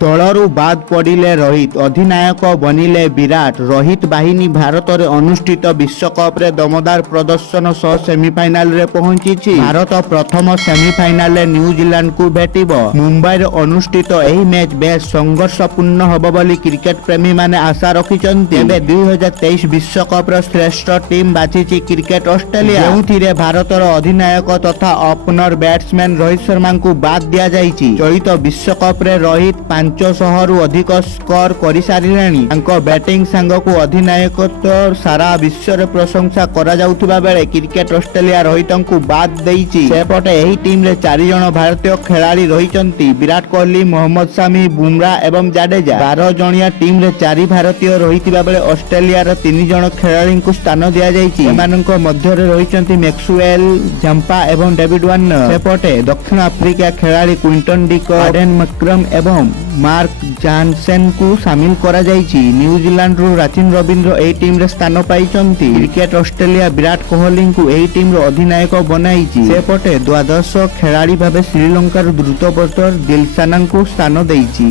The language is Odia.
ଦଳରୁ ବାଦ୍ ପଡ଼ିଲେ ରୋହିତ, ଅଧିନାୟକ ବନିଲେ ବିରାଟ। ରୋହିତ ବାହିନୀ ଭାରତରେ ଅନୁଷ୍ଠିତ ବିଶ୍ୱକପରେ ଦମଦାର ପ୍ରଦର୍ଶନ ସହ ସେମିଫାଇନାଲରେ ପହଞ୍ଚିଛି। ଭାରତ ପ୍ରଥମ ସେମିଫାଇନାଲରେ ନ୍ୟୁଜିଲାଣ୍ଡକୁ ଭେଟିବ। ମୁମ୍ବାଇରେ ଅନୁଷ୍ଠିତ ଏହି ମ୍ୟାଚ୍ ବେଶ୍ ସଂଘର୍ଷପୂର୍ଣ୍ଣ ହେବ ବୋଲି କ୍ରିକେଟ ପ୍ରେମୀମାନେ ଆଶା ରଖିଛନ୍ତି। ଏବେ 2023 ବିଶ୍ୱକପର ଶ୍ରେଷ୍ଠ ଟିମ୍ ବାଛିଛି କ୍ରିକେଟ ଅଷ୍ଟ୍ରେଲିଆ, ଯେଉଁଥିରେ ଭାରତର ଅଧିନାୟକ ତଥା ଓପନର ବ୍ୟାଟ୍ସମ୍ୟାନ ରୋହିତ ଶର୍ମାଙ୍କୁ ବାଦ୍ ଦିଆଯାଇଛି। ଚଳିତ ବିଶ୍ୱକପରେ ରୋହିତ 500ରୁ ଅଧିକ ସ୍କୋର କରିସାରିଲେଣି। ତାଙ୍କ ବ୍ୟାଟିଂ ସାଙ୍ଗକୁ ଅଧିନାୟକତ୍ୱ ସାରା ବିଶ୍ୱରେ ପ୍ରଶଂସା କରାଯାଉଥିବା ବେଳେ କ୍ରିକେଟ ଅଷ୍ଟ୍ରେଲିଆ ରୋହିତଙ୍କୁ ବାଦ୍ ଦେଇଛି। ସେପଟେ ଏହି ଟିମ୍ରେ 4 ଜଣ ଭାରତୀୟ ଖେଳାଳି ରହିଛନ୍ତି: ବିରାଟ କୋହଲି, ମହମ୍ମଦ ସାମି, ବୁମରା ଏବଂ ଜାଡେଜା। 12 ଜଣିଆ ଟିମ୍ରେ 4 ଭାରତୀୟ ରହିଥିବା ବେଳେ ଅଷ୍ଟ୍ରେଲିଆର 3 ଜଣ ଖେଳାଳିଙ୍କୁ ସ୍ଥାନ ଦିଆଯାଇଛି। ଏମାନଙ୍କ ମଧ୍ୟରେ ରହିଛନ୍ତି ମ୍ୟାକ୍ସୱେଲ, ଜାମ୍ପା ଏବଂ ଡେଭିଡ ୱାର୍ଣ୍ଣର। ସେପଟେ ଦକ୍ଷିଣ ଆଫ୍ରିକା ଖେଳାଳି କ୍ୱିଣ୍ଟନ ଡିକ, ଆଡେନ ମକ୍ରମ ଏବଂ ମାର୍କ ଜାନସେନଙ୍କୁ ସାମିଲ କରାଯାଇଛି। ନ୍ୟୁଜିଲାଣ୍ଡରୁ ସଚିନ ରବୀନ୍ଦ୍ର ଏହି ଟିମ୍ରେ ସ୍ଥାନ ପାଇଛନ୍ତି। କ୍ରିକେଟ ଅଷ୍ଟ୍ରେଲିଆ ବିରାଟ କୋହଲିଙ୍କୁ ଏହି ଟିମ୍ର ଅଧିନାୟକ ବନାଇଛି। ସେପଟେ ଦ୍ୱାଦଶ ଖେଳାଳି ଭାବେ ଶ୍ରୀଲଙ୍କାର ଦ୍ରୁତ ବୋଲର ଦିଲଶାନାଙ୍କୁ ସ୍ଥାନ ଦେଇଛି।